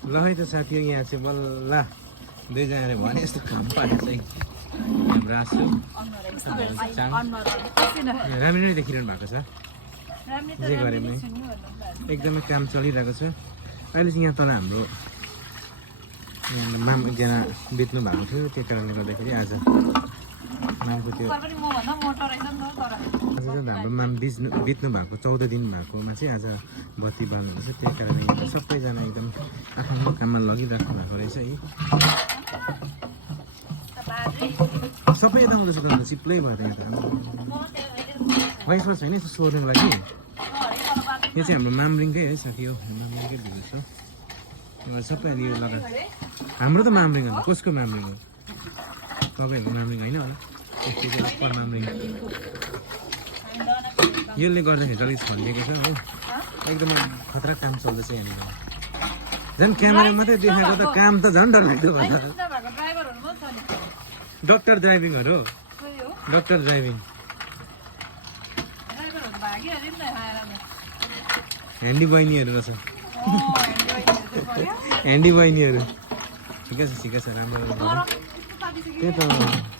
ल है त साथी यहाँ चाहिँ बल्ल दुईजनाले भने जस्तो काम पारेको चाहिँ हाम्रो आसु राम्ररी नै देखिरहनु भएको छ जे गरे पनि एकदमै काम चलिरहेको छ अहिले चाहिँ यहाँ तल हाम्रो माम एकजना बित्नु भएको थियो त्यो कारणले गर्दाखेरि आज मामको त्यो आज चाहिँ हाम्रो माम बित्नु भएको 14 दिन भएकोमा चाहिँ आज बत्ती बाल्नु रहेछ त्यही कारणले सबैजना एकदम आफ्नो काममा लगिराख्नु भएको रहेछ है सबै यता आउँदैछ त चिप्लै भयो त यहाँ वाइफाई छैन यस्तो सोर्नुको लागि यो चाहिँ हाम्रो मामरिङकै है साथी हो मामरिङकै भिडियो छ सबै अहिले यो लगाएर हाम्रो त मामरिङ हो कसको मामरिङ हो तपाईँहरूको मामरिङ होइन होला मामरिङ यसले गर्दाखेरि चाहिँ अलिक छन्डिएको छ हो एकदमै खतरा काम चल्दैछ यहाँनिर झन् क्यामेरा मात्रै देखाएको त काम त झन् डरलाग्दो भयो डक्टर ड्राइभिङहरू डक्टर ड्राइभिङ ह्यान्डी बहिनीहरू रहेछ ह्यान्डी बहिनीहरू ठिकै छ राम्रो त्यही त